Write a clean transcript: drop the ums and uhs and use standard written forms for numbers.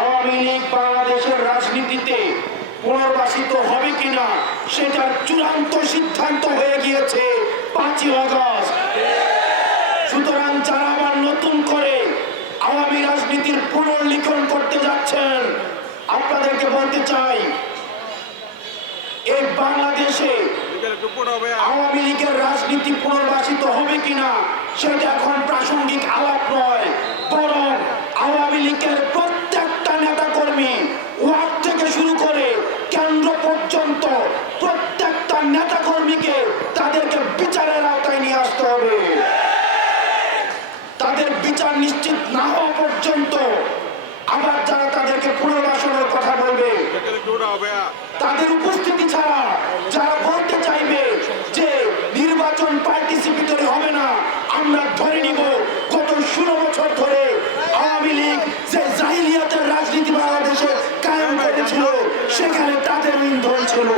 আওয়ামী লীগ বাংলাদেশের রাজনীতিতে পুনর্বাসিত হবে কিনা সেটার চূড়ান্ত সিদ্ধান্ত হয়ে গিয়েছে 5ই আগস্ট। সুতরাং যারা আবার নতুন করে আওয়ামী রাজনীতির পুনর্লিখন করতে যাচ্ছেন, আপনাদেরকে বলতে চাই, এই বাংলাদেশে আওয়ামী লীগের রাজনীতি পুনর্বাসিত হবে কিনা সেটা এখন প্রাসঙ্গিক আলাপ নয়, বরং আওয়ামী লীগের প্রত্যেকটা নেতা কর্মী, ওয়ার্ড থেকে শুরু করে কেন্দ্র পর্যন্ত প্রত্যেকটা নেতা কর্মীকে তাদেরকে বিচারের আওতায় নিয়ে আসতে হবে। তাদের বিচার নিশ্চিত না হওয়া পর্যন্ত আবার যারা তাদেরকে পুনর্বাসনের কথা বলবে, তাদের উপস্থিতি ছাড়া যারা বলতে চাইবে যে নির্বাচন পার্টিসিপেটরি হবে না, আমরা ধরে নিব গত 16 বছর ধরে আওয়ামী লীগ যে জাহিলিয়াতের রাজনীতি বাংলাদেশে কায়েম করেছিল সেখানে তাদের ইন্ধন ছিল।